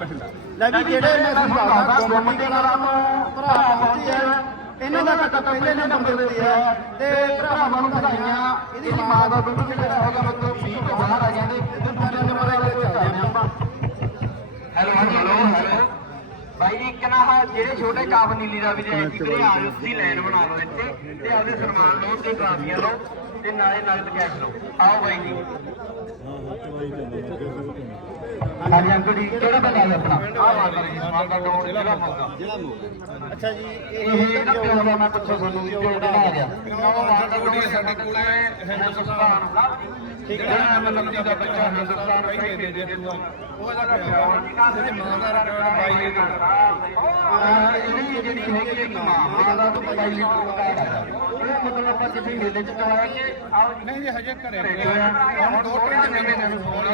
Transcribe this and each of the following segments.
ਲੈ ਵੀ ਜਿਹੜੇ ਮੈਂ ਤੁਹਾਨੂੰ ਦੱਸਦਾ ਗੁੰਮਟੀ ਕਲਾਂ ਤੋਂ ਭਰਾ ਪਹੁੰਚੇ ਆ ਇਹਨਾਂ ਦਾ ਘੱਟ ਪਹਿਲੇ ਨੰਬਰ ਤੇ ਹੈ ਤੇ ਭਰਾਵਾਂ ਨੂੰ ਵਧਾਈਆਂ। ਇਹਦੀ ਮਾਂ ਦਾ ਦੁੱਧ ਜਿਹੜਾ ਹੈਗਾ ਮਤਲਬ 20 ਤੋਂ ਬਾਹਰ ਆ ਜਾਂਦੇ। ਦੂਜੇ ਨੰਬਰ ਤੇ ਚੱਲਦੇ ਆ ਆਪਾਂ। Hello hello hello. ਭਾਈ ਜੀ ਇੱਕ ਨਾ ਜਿਹੜੇ ਛੋਟੇ ਕਾਬ ਨੀਲੀ ਦਾ ਵੀ ਜੇ ਕਿਤੇ ਆ ਜਾਓ ਤੁਸੀਂ ਲਾਈਨ ਬਣਾ ਲਓ ਇੱਥੇ ਤੇ ਆਪਦੇ ਸਨਮਾਨ ਲਓ ਤੇ ਟਰਾਫੀਆਂ ਲਓ ਤੇ ਨਾਲੇ ਨਗਦ ਕੈਸ਼ ਲਓ। ਆਓ ਬਾਈ ਜੀ। ਹਾਂਜੀ ਅੰਕਲ ਜੀ ਕਿਹੜਾ ਪਿੰਡ ਹੈ ਆਪਣਾ? ਆਹ ਮਾਤਾ ਜੀ ਮਾਤਾ ਡੋੜ ਜ਼ਿਲ੍ਹਾ ਮੋਗਾ ਅੱਛਾ ਜੀ ਇਹ ਇਹਦਾ ਪਿਓ ਦਾ ਮੈਂ ਪੁੱਛਿਆ ਤੁਹਾਨੂੰ ਕਿਹੜਾ ਆ ਗਿਆ। ਮਾਤਾ ਡੋੜ ਸਾਡੇ ਕੋਲੇ ਹਿੰਦੁਸਤਾਨ ਠੀਕ ਹੈ। ਮਤਲਬ ਜੀ ਦਾ ਬੱਚਾ ਹਿੰਦੁਸਤਾਨ ਕਈ ਦੇ ਦੇ ਉਹ ਇਹਦਾ ਪਿਓ ਤੇ ਮਾਂ ਦਾ ਰਿਕਾਰਡ 22 ਲੀਟਰ ਆ। ਇਹ ਜਿਹੜੀ ਹੈਗੀ ਮਾਂ ਮਾਂ ਦਾ ਤਾਂ 22 ਲੀਟਰ ਰਿਕਾਰਡ ਹੈ ਇਹ ਮਤਲਬ ਆਪਾਂ ਕਿਸੇ ਮੇਲੇ ਚ ਚਲਾਇਆ ਕਿ ਆਹ ਨਹੀਂ ਜੀ ਹਜੇ ਘਰੇ ਹੁਣ ਦੋ ਤਿੰਨ ਮਹੀਨੇ ਨੇ ਹੋਣ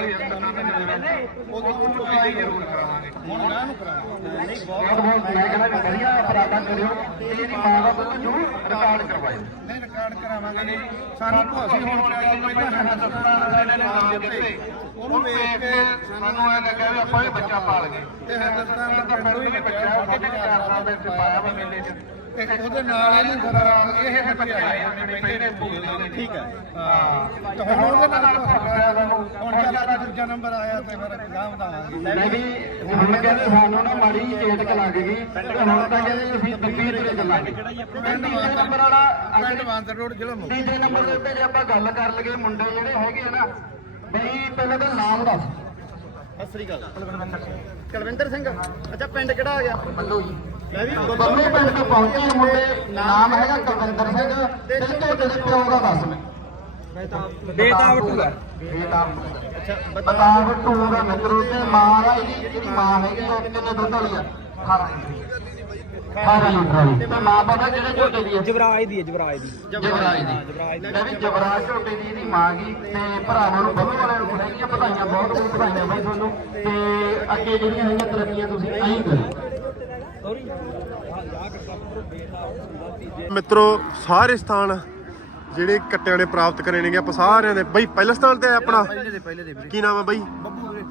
ਉਹ ਤੋਂ ਉੱਚ ਪਾਈ ਜ਼ਰੂਰ ਕਰਾਵਾਂਗੇ ਹੁਣ ਨਾ ਨੂੰ ਕਰਾਵਾਂਗੇ ਨਹੀਂ ਬਹੁਤ ਬਹੁਤ ਮੈਂ ਕਹਿੰਦਾ ਵਧੀਆ ਉਪਰਾਲਾ ਕਰਿਓ ਤੇ ਇਹਦੀ ਮਾਂ ਦਾ ਦੁੱਧ ਜ਼ਰੂਰ ਰਿਕਾਰਡ ਕਰਵਾਇਓ। ਨਹੀਂ ਰਿਕਾਰਡ ਕਰਾਵਾਂਗੇ ਜੀ ਸਾਨੂੰ ਭਾਸੀ ਹੁਣ ਪਹਿਲਾਂ ਹਿੰਦੁਸਤਾਨ ਵਾਲੇ ਨੇ ਨਾਮ ਦਿੱਤੇ। ਉਹਨੂੰ ਵੇਖ ਕੇ ਸਾਨੂੰ ਇਹ ਲੱਗਿਆ ਵੀ ਆਪਾਂ ਇਹ ਬੱਚਾ ਪਾਲ ਗਏ। ਤੇ ਹਿੰਦੁਸਤਾਨ ਦਾ ਫਿਰ ਹੀ ਵੀ ਬੱਚਾ ਸਾਡੇ ਸਾਡੇ ਚਾਰ ਸਾਲ ਦੇ ਵਿੱਚ ਪਾਇਆ ਵਾ ਮੇਲੇ 'ਚ। ਤੇ ਉਹਦੇ ਨਾਲ ਇਹਨੂੰ ਫਿਰ ਇਹ ਬੱਚੇ ਆਏ ਨੇ ਪਹਿਲੇ ਭੂਲ ਦੇ ਠੀਕ ਹੈ। ਹਾਂ। ਤੇ ਹੁਣ ਉਹਦੇ ਨਾਲ ਹੁਣ ਚੱਲ ਅੱਜ ਦੂਜਾ ਨੰਬਰ ਆਇਆ ਤੇ ਫਿਰ ਗਾਂਵ ਦਾਵਾਂਗੇ ਮੈਂ ਵੀ ਹੁਣ ਕਹਿੰਦੇ ਸਾਨੂੰ ਨਾ ਮਾੜੀ ਜਿਹੀ ਏਟਕ ਲੱਗ ਗਈ। ਤੇ ਹੁਣ ਤਾਂ ਕਹਿੰਦੇ ਅਸੀਂ ਦਿੱਲੀ ਤੇ ਚੱਲਾਂਗੇ। ਪਿੰਡ ਤੀਜੇ ਨੰਬਰ ਵਾਲਾ ਪਿੰਡ ਵਾਂਦਰ ਰੋਡ ਜ਼ਿਲ੍ਹਾ ਮੋਗਾ ਤੀਜੇ ਨੰਬਰ ਦੇ ਉੱਤੇ ਜੇ ਆਪਾਂ ਗੱਲ ਕਰ ਲਈਏ ਮੁੰਡੇ ਜਿਹੜੇ ਹੈਗੇ ਆ ਨਾ ਬਈ ਪਹਿਲਾਂ ਤਾਂ ਨਾਮ ਦੱਸ। ਸਤਿ ਸ੍ਰੀ ਅਕਾਲ। ਕੁਲਵਿੰਦਰ ਸਿੰਘ। ਅੱਛਾ ਪਿੰਡ ਕਿਹੜਾ ਆ ਗਿਆ? ਬੱਲੋ ਜੀ। ਬੰਮੇ ਪਿੰਡ ਤੋਂ ਪਹੁੰਚੇ ਮੁੰਡੇ ਨਾਮ ਹੈਗਾ ਕੁਲਵਿੰਦਰ ਸਿੰਘ ਤੇ ਤੁਹਾਡੇ ਦੇ ਪਿਓ ਦਾ ਦੱਸ ਮੈਂ। ਬੇਤਾਬ ਟੂ ਹੈ ਬੇਤਾਬ ਅੱਛਾ ਬਤਾਬ ਟੂ ਦਾ ਮਿੱਤਰੋ ਤੇ ਮਾਂ ਇਹਦੀ ਜਿਹੜੀ ਮਾਂ ਹੈਗੀ ਆ ਕਿੰਨੇ ਦੁੱਧ ਵਾਲੀ ਆ। 18 ਲੀਟਰ 18 ਲੀਟਰ ਵਾਲੀ ਤੇ ਮਾਂ ਪਤਾ ਜਿਹੜੇ ਝੋਟੇ ਦੀ ਹੈ ਜਵਰਾਜ ਦੀ ਹੈ ਜਵਰਾਜ ਦੀ। ਜਵਰਾਜ ਦੀ। ਮੈਂ ਵੀ ਜਵਰਾਜ ਝੋਟੇ ਦੀ ਇਹਦੀ ਮਾਂ ਗਈ ਤੇ ਭਰਾਵਾਂ ਨੂੰ ਬੰਮੇ ਵਾਲਿਆਂ ਨੂੰ ਹੈਗੀਆਂ ਵਧਾਈਆਂ ਬਹੁਤ ਬਹੁਤ ਵਧਾਈਆਂ ਬਾਈ ਤੁਹਾਨੂੰ। ਤੇ ਅੱਗੇ ਜਿਹੜੀਆਂ ਹੈਗੀਆਂ ਤਰੱਕੀਆਂ ਤੁਸੀਂ ਐਂ ਕਰੋ। ਮਿੱਤਰੋ ਸਾਰੇ ਸਥਾਨ ਜਿਹੜੇ ਕੱਟਿਆਂ ਨੇ ਪ੍ਰਾਪਤ ਕਰੇ ਨੇਗੇ ਆਪਾਂ ਸਾਰਿਆਂ ਦੇ। ਬਈ ਪਹਿਲਾ ਸਥਾਨ ਤੇ ਹੈ ਆਪਣਾ? ਪਹਿਲੇ ਦੇ ਪਹਿਲੇ ਦੇ ਵੀਰੇ। ਕੀ ਨਾਮ ਹੈ ਬਈ? ਬੱਬੂ ਵੀਰੇ।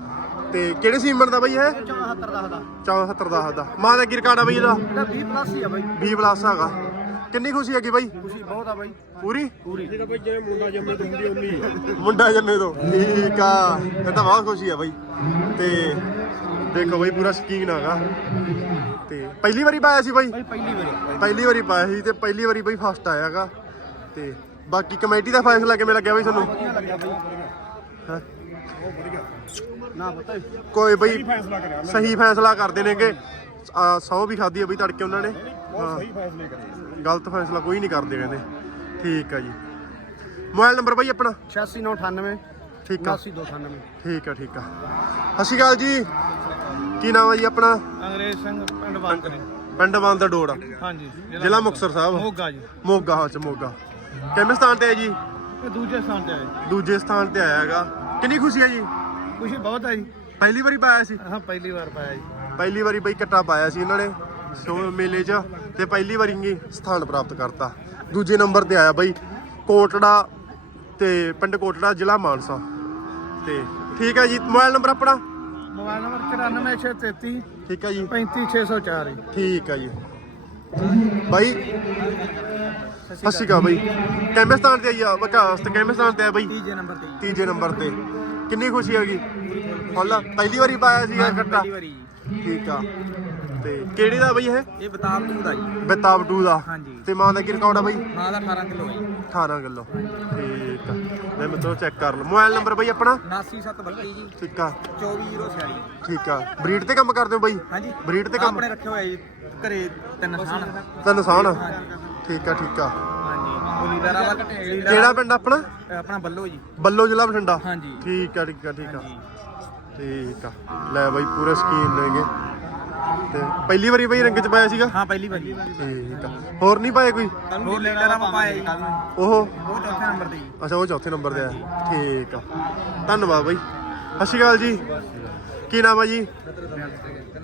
ਤੇ ਕਿਹੜੇ ਸੀਮਨ ਦਾ ਬਈ ਇਹ? 74 ਦਾ ਦਾ। 74 ਦਾ ਦਾ। ਮਾਂ ਦਾ ਕੀ ਰਿਕਾਰਡ ਆ ਬਈ ਇਹਦਾ? ਇਹਦਾ 20 ਪਲੱਸ ਹੀ ਆ ਬਾਈ। 20 ਪਲੱਸ ਹੈਗਾ। ਕਿੰਨੀ ਖੁਸ਼ੀ ਹੈਗੀ ਬਈ? ਖੁਸ਼ੀ ਬਹੁਤ ਆ ਬਾਈ। ਪੂਰੀ? ਪੂਰੀ। ਮੁੰਡਾ ਜੰਮੇ ਤੋਂ ਠੀਕ ਆ। ਇਹ ਤਾਂ ਬਹੁਤ ਖੁਸ਼ੀ ਆ ਬਈ। ਤੇ ਦੇਖੋ ਬਈ ਪੂਰਾ ਸ਼ਕੀਨ ਹੈਗਾ। ਤੇ ਪਹਿਲੀ ਵਾਰੀ ਪਾਇਆ ਸੀ ਬਾਈ? ਬਾਈ ਪਹਿਲੀ ਵਾਰੀ। ਪਹਿਲੀ ਵਾਰੀ ਪਾਇਆ ਸੀ ਤੇ ਪਹਿਲੀ ਵਾਰੀ ਬਈ ਫਸਟ ਆਇਆਗਾ ਤੇ ਬਾਕੀ ਕਮੇਟੀ ਦਾ ਫੈਸਲਾ ਕਿਵੇਂ ਲੱਗਿਆ ਬਈ ਤੁਹਾਨੂੰ? ਬਾਈ। ਹਾਂ। ਨਾ ਪਤਾ ਕੋਈ ਬਈ ਸਹੀ ਫੈਸਲਾ ਕਰਦੇ ਨੇਗੇ। ਸਹੁੰ ਵੀ ਖਾਦੀ ਆ ਬਈ ਤੜਕੇ ਉਹਨਾਂ ਨੇ। ਹਾਂ। ਫੈਸਲੇ ਕਰੇ। ਗਲਤ ਫੈਸਲਾ ਕੋਈ ਨਹੀਂ ਕਰਦੇ ਕਹਿੰਦੇ। ਠੀਕ ਆ ਜੀ। ਮੋਬਾਈਲ ਨੰਬਰ ਬਈ ਆਪਣਾ? 86998 ਠੀਕ ਆ। 89298 ਠੀਕ ਆ ਠੀਕ ਆ। ਸਤਿ ਸ਼੍ਰੀ ਅਕਾਲ ਜੀ। ਕੀ ਨਾਮ ਹੈ ਜੀ ਆਪਣਾ? ਅੰਗਰੇਜ਼ ਸਿੰਘ ਪਿੰਡ ਵਾਂਕਰੇ ਪਿੰਡ ਬੰਦ ਡੋੜ ਹਾਂਜੀ ਜ਼ਿਲ੍ਹਾ ਮੁਕਤਸਰ ਸਾਹਿਬ। ਮੋਗਾ ਜੀ। ਮੋਗਾ ਹਾਂ ਚ ਮੋਗਾ। ਕਿੰਨੇ ਸਥਾਨ ਤੇ ਹੈ ਜੀ? ਇਹ ਦੂਜੇ ਸਥਾਨ ਤੇ ਆਏ ਦੂਜੇ ਸਥਾਨ ਤੇ ਆਇਆ ਹੈਗਾ। ਕਿੰਨੀ ਖੁਸ਼ੀ ਹੈ ਜੀ? ਖੁਸ਼ੀ ਬਹੁਤ ਹੈ ਜੀ। ਪਹਿਲੀ ਵਾਰੀ ਪਾਇਆ ਸੀ? ਹਾਂ ਪਹਿਲੀ ਵਾਰ ਪਾਇਆ ਜੀ। ਪਹਿਲੀ ਵਾਰੀ ਬਈ ਕੱਟਾ ਪਾਇਆ ਸੀ ਇਹਨਾਂ ਨੇ। ਸੋ ਮੇਲੇ 'ਚ? ਤੇ ਪਹਿਲੀ ਵਾਰੀ ਹੀ ਸਥਾਨ ਪ੍ਰਾਪਤ ਕਰਤਾ। ਦੂਜੇ ਨੰਬਰ ਤੇ ਆਇਆ ਬਈ ਕੋਟੜਾ ਤੇ ਪਿੰਡ ਕੋਟੜਾ ਜ਼ਿਲ੍ਹਾ ਮਾਨਸਾ। ਤੇ ਠੀਕ ਹੈ ਜੀ ਮੋਬਾਈਲ ਨੰਬਰ ਆਪਣਾ? ਮੋਬਾਈਲ ਨੰਬਰ 94633 ਠੀਕ ਹੈ ਜੀ। 35604 ਜੀ। ਠੀਕ ਹੈ ਜੀ। ਬਾਈ ਸਤਿ ਸ਼੍ਰੀ ਅਕਾਲ ਬਾਈ। ਕਿੰਨੇ ਸਥਾਨ ਤੇ ਆਈ ਆ? ਵਿਕਾਸ ਤੇ ਕਿੰਨੇ ਸਥਾਨ ਤੇ ਆ ਬਾਈ? ਤੀਜੇ ਨੰਬਰ ਤੇ। ਤੀਜੇ ਨੰਬਰ ਤੇ। ਕਿੰਨੀ ਖੁਸ਼ੀ ਹੈਗੀ? ਫੁੱਲ ਪਹਿਲੀ ਵਾਰੀ ਪਾਇਆ ਸੀ ਇਹ ਕੱਟਾ ਠੀਕ ਆ। ਤੇ ਕਿਹੜੀ ਦਾ ਬਈ ਇਹ? ਇਹ ਬਤਾਬ ਤੂੰ ਦਾ ਜੀ। ਬੇਤਾਬ 2 ਦਾ। ਹਾਂਜੀ। ਤੇ ਮਾਂ ਦਾ ਕੀ ਰਿਕਾਰਡ ਆ ਬਈ? ਮਾਂ ਦਾ 18 ਕਿਲੋ ਹੈ 18 ਕਿਲੋ। ਠੀਕ ਆ। ਮੈਂ ਮਿੱਤਰੋ ਚੈੱਕ ਕਰ ਲਓ। ਮੋਬਾਈਲ ਨੰਬਰ ਬਈ ਆਪਣਾ? 99732 ਜੀ। ਠੀਕ ਆ। 24046 ਠੀਕ ਆ। ਬਰੀਡ ਤੇ ਕੰਮ ਕਰਦੇ ਹੋ ਬਈ? ਹਾਂਜੀ। ਬਰੀਡ ਤੇ ਕੰਮ? ਆਪਣੇ ਰੱਖੇ ਹੋਏ ਜੀ। ਘਰੇ ਤਿੰਨ ਸਾਨ ਤਿੰਨ ਸਾਨ ਠੀਕ ਆ ਠੀਕ ਆ। ਹਾਂਜੀ। ਆ ਕਿਹੜਾ ਪਿੰਡ ਆਪਣਾ? ਆਪਣਾ ਬੱਲੋ ਜੀ। ਬੱਲੋ ਜ਼ਿਲ੍ਹਾ ਬਠਿੰਡਾ। ਹਾਂਜੀ। ਠੀਕ ਆ ਠੀਕ ਆ ਠੀਕ ਆ। ਠੀਕ ਆ। ਲੈ ਬਾਈ ਪੂਰੇ ਸਕੀਮ ਨੇਗੇ ਤੇ ਪਹਿਲੀ ਵਾਰੀ ਬਈ ਰੰਗ ਚ ਪਾਇਆ ਸੀਗਾ? ਹਾਂ ਪਹਿਲੀ ਵਾਰੀ। ਠੀਕ ਆ। ਹੋਰ ਨਹੀਂ ਪਾਇਆ ਕੋਈ? ਹੋਰ ਲੀਡਰ ਆ ਪਾਇਆ ਜੀ ਉਹ? ਉਹ ਚੌਥੇ ਨੰਬਰ ਤੇ ਜੀ ਅੱਛਾ ਉਹ ਚੌਥੇ ਨੰਬਰ ਤੇ ਆ। ਠੀਕ ਆ। ਧੰਨਵਾਦ ਬਾਈ। ਸਤਿ ਸ਼੍ਰੀ ਅਕਾਲ ਜੀ। ਕੀ ਨਾਮ ਆ ਜੀ?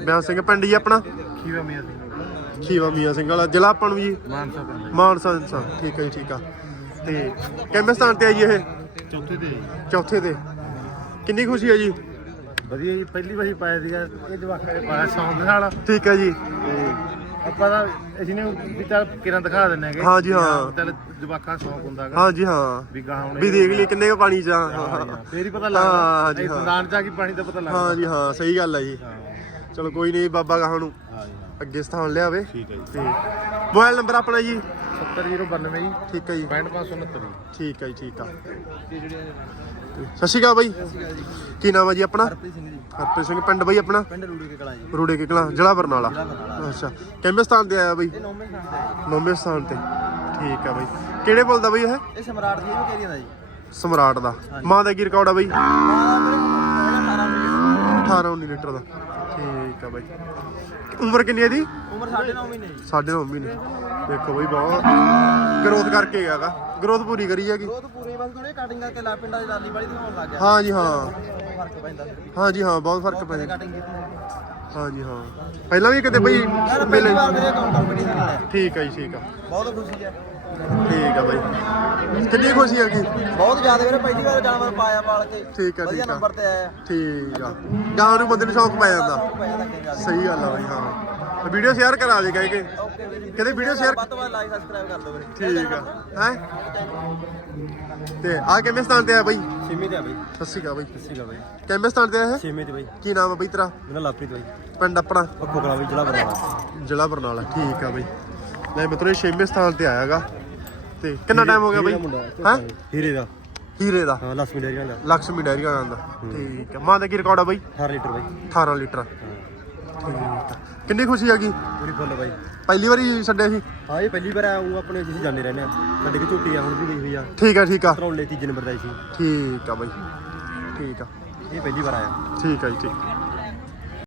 ਬਿਆਨ ਸਿੰਘ। ਪਿੰਡ ਜੀ ਆਪਣਾ? ਖੀਵਾ ਮੀਆਂ ਸਿੰਘ। ਖੀਵਾ ਮੀਆਂ ਸਿੰਘ ਵਾਲਾ। ਜ਼ਿਲ੍ਹਾ ਆਪਾਂ ਨੂੰ ਜੀ? ਮਾਨਸਾ ਪਿੰਡ। ਮਾਨਸਾ ਠੀਕ ਹੈ ਜੀ ਠੀਕ ਆ। ਤੇ ਕਿੰਨੇ ਸਥਾਨ ਤੇ ਆ ਜੀ ਇਹ? ਚੌਥੇ ਤੇ ਚੌਥੇ ਤੇ। ਕਿੰਨੀ ਖੁਸ਼ੀ ਹੈ ਜੀ? ਵਧੀਆ ਜੀ ਪਹਿਲੀ ਵਾਰੀ ਪਾਇਆ ਸੀਗਾ ਇਹ ਜਵਾਕਾਂ ਨੇ ਪਾਇਆ ਸੌਂਗ ਨਾਲ। ਠੀਕ ਹੈ ਜੀ। ਤੇ ਆਪਾਂ ਤਾਂ ਅਸੀਂ ਨੇ ਵੀ ਚੱਲ ਕਿਰਾਂ ਦਿਖਾ ਦਿੰਨੇ ਹੈਗੇ। ਹਾਂ ਜੀ, ਹਾਂ। ਚੱਲ ਜਵਾਕਾਂ ਸ਼ੌਂਕ ਹੁੰਦਾ ਹੈਗਾ। ਹਾਂ ਜੀ ਹਾਂ। ਵੀ ਗਾਹ ਹੁਣ ਵੀ ਦੇਖ ਲਈ ਕਿੰਨੇ ਕੁ ਪਾਣੀ ਚ ਆ। ਹਾਂ ਹਾਂ, ਹਾਂ। ਫੇਰ ਹੀ ਪਤਾ ਹਾਂ, ਲੱਗਦਾ। ਜੀ, ਹਾਂ। ਮੈਦਾਨ ਚ ਆ ਕੇ ਪਾਣੀ ਦਾ ਪਤਾ ਲੱਗਦਾ। ਹਾਂ ਜੀ ਹਾਂ ਸਹੀ ਗੱਲ ਹੈ ਜੀ। ਹਾਂ। ਚਲੋ ਕੋਈ ਨਹੀਂ ਬਾਬਾ ਗਾਹਾਂ ਨੂੰ ਹਾਂ ਜੀ ਹਾਂ। ਅੱਗੇ ਸਥਾਨ ਲਿਆਵੇ। ਠੀਕ ਹੈ ਜੀ। ਤੇ ਮੋਬਾਈਲ ਨੰਬਰ ਆਪਣਾ ਜੀ। 70092 ਜੀ। ਠੀਕ ਹੈ ਜੀ। 65569 ਜੀ। ਠੀਕ ਹੈ ਜੀ ਠੀਕ ਆ। ਸਤਿ ਸ਼੍ਰੀ ਅਕਾਲ ਬਾਈ। ਕੀ ਨਾਮ ਹੈ ਜੀ ਆਪਣਾ? ਹਰਪ੍ਰੀਤ ਸਿੰਘ ਜੀ। ਹਰਪ੍ਰੀਤ ਸਿੰਘ ਪਿੰਡ ਬਾਈ ਆਪਣਾ? ਪਿੰਡ ਰੂੜੀ ਕੇ ਕਲਾ ਜੀ। ਰੂੜੇ ਕੇ ਕਲਾਂ ਜ਼ਿਲ੍ਹਾ ਬਰਨਾਲਾ। ਅੱਛਾ ਕਿੰਨੇ ਸਥਾਨ ਤੇ ਆਇਆ ਬਾਈ? ਇਹ ਨੌਵੇਂ ਸਥਾਨ ਤੇ ਨੌਵੇਂ ਸਥਾਨ ਤੇ। ਠੀਕ ਆ ਬਾਈ। ਕਿਹੜੇ ਬੋਲਦਾ ਬਾਈ ਇਹ? ਇਹ ਸਮਰਾਟ ਦੀ ਵੀ ਕੇਰੀਆਂ ਦਾ ਜੀ। ਸਮਰਾਟ ਦਾ। ਮਾਂ ਦਾ ਕੀ ਰਿਕਾਰਡ ਆ ਬਾਈ? ਮਾਂ ਦਾ ਮੇਰੇ 18 18 19 ਲੀਟਰ ਦਾ। ਠੀਕ ਆ ਬਾਈ। ਉਮਰ ਕਿੰਨੀ ਹੈ ਦੀ ਉਮਰ 9.5 ਮਹੀਨੇ ਜੀ। ਸਾਢੇ ਨੌ ਮਹੀਨੇ। ਦੇਖੋ ਬਾਈ ਬਹੁਤ ਗਰੋਥ ਕਰਕੇ ਹੈਗਾ। ਗਰੋਥ ਪੂਰੀ ਕਰੀ ਹੈਗੀ। ਤਾਂ ਪੂਰੇ ਬਸ ਥੋੜੇ ਕਟਿੰਗ ਕਰਕੇ ਲਾ ਪਿੰਡਾਂ 'ਚ ਲਾਲੀ ਵਾਲੀ ਦਿਖਾਉਣ ਲੱਗ ਗਿਆ। ਹਾਂ ਜੀ ਹਾਂ। ਫ਼ਰਕ ਪੈਂਦਾ। ਹਾਂ ਜੀ ਹਾਂ ਬਹੁਤ ਫ਼ਰਕ ਪੈ ਜਾਂਦਾ ਕਟਿੰਗ ਕੀਤੀ ਹਾਂ ਜੀ ਹਾਂ। ਪਹਿਲਾਂ ਵੀ ਕਿਤੇ ਬਈ ਪਹਿਲੀ ਵਾਰ ਮੇਰੇ ਅਕਾਊਂਟ ਕੰਪੀਟੀਸ਼ਨ ਨਾਲ ਠੀਕ ਆ ਜੀ ਠੀਕ ਆ। ਬਹੁਤ ਖੁਸ਼ੀ ਹੈ ਠੀਕ ਆ ਬਾਈ। ਕਿੰਨੀ ਖੁਸ਼ੀ ਹੈਗੀ? ਬਹੁਤ ਜ਼ਿਆਦਾ ਵੀਰੇ ਪਹਿਲੀ ਵਾਰ ਜਾਨਵਰ ਪਾਇਆ ਪਾਲ ਕੇ। ਠੀਕ ਆ, ਵਧੀਆ ਠੀਕ ਆ। ਨੰਬਰ ਤੇ ਆਇਆ। ਠੀਕ ਆ। ਗਾਂ ਨੂੰ ਬੰਦੇ ਨੂੰ ਸ਼ੌਕ ਪੈ ਜਾਂਦਾ। ਕੇ। ਸਹੀ ਗੱਲ ਆ ਬਾਈ ਹਾਂ। ਵੀਡੀਓ ਸ਼ੇਅਰ ਕਰਾ ਦੇ ਕਹਿ ਕਹਿੰਦੇ ਵੀਡੀਓ ਸ਼ੇਅਰ ਵੱਧ ਤੋਂ ਲਾਈਕ ਸਬਸਕ੍ਰਾਈਬ ਕਰ ਦਿਓ ਵੀਰੇ। ਠੀਕ ਆ। ਹੈ? ਤੇ ਆ ਕਿੰਨੇ ਸਥਾਨ ਤੇ ਆ ਬਾਈ? ਛੇਵੇਂ ਤੇ ਆ ਬਾਈ। ਸਤਿ ਸ਼੍ਰੀ ਬਾਈ। ਸਤਿ ਸ਼੍ਰੀ ਬਾਈ। ਕਿੰਨੇ ਸਥਾਨ ਤੇ ਆ ਇਹ? ਛੇਵੇਂ ਤੇ ਬਾਈ। ਕੀ ਨਾਮ ਆ ਬਾਈ ਤੇਰਾ? ਮੇਰਾ ਲਾਪਰੀਤ ਬਾਈ। ਪਿੰਡ ਆਪਣਾ? ਪੱਖੋ ਕਲਾ ਬਾਈ ਜ਼ਿਲ੍ਹਾ ਬਰਨਾਲਾ। ਜ਼ਿਲ੍ਹਾ ਬਰਨਾਲਾ ਠੀਕ ਆ ਬਾਈ। ਲੈ ਮਿੱਤਰੋ ਛੇਵੇਂ ਸਥਾਨ ਤੇ ਆਇਆਗਾ। ਤੇ ਕਿੰਨਾ ਟਾਈਮ ਹੋ ਗਿਆ ਬਾਈ? ਹਾਂ ਹੀਰੇ ਦਾ। ਹੀਰੇ ਦਾ। ਹਾਂ ਲక్ష్ਮੀ ਡੈਰੀਆਂ ਦਾ। ਲక్ష్ਮੀ ਡੈਰੀਆਂ ਠੀਕ ਆ। ਮਾਂ ਦਾ ਕੀ ਰਿਕਾਰਡ ਆ ਬਾਈ? 18 ਲੀਟਰ ਬਾਈ। 18 ਲੀਟਰ। ਕਿੰਨੀ ਖੁਸ਼ੀ ਹੈਗੀ ਪੂਰੀ ਫੁੱਲ ਬਈ। ਪਹਿਲੀ ਵਾਰੀ ਛੱਡਿਆ ਸੀ? ਹਾਂ ਇਹ ਪਹਿਲੀ ਵਾਰ ਆਉਂ ਆਪਣੇ ਅਸੀਂ ਜਾਂਦੇ ਰਹਿੰਦੇ ਆ ਸਾਡੇ ਕਿ ਝੋਟੀ ਆ ਹੁਣ ਵੀ ਦੇਖੀ ਆ। ਠੀਕ ਆ ਠੀਕ ਆ। ਧਰੌਲੇ ਤੀਜੇ ਨੰਬਰ ਦਾ ਸੀ। ਠੀਕ ਆ ਬਾਈ। ਠੀਕ ਆ। ਇਹ ਪਹਿਲੀ ਵਾਰ ਆਇਆ। ਠੀਕ ਆ ਜੀ ਠੀਕ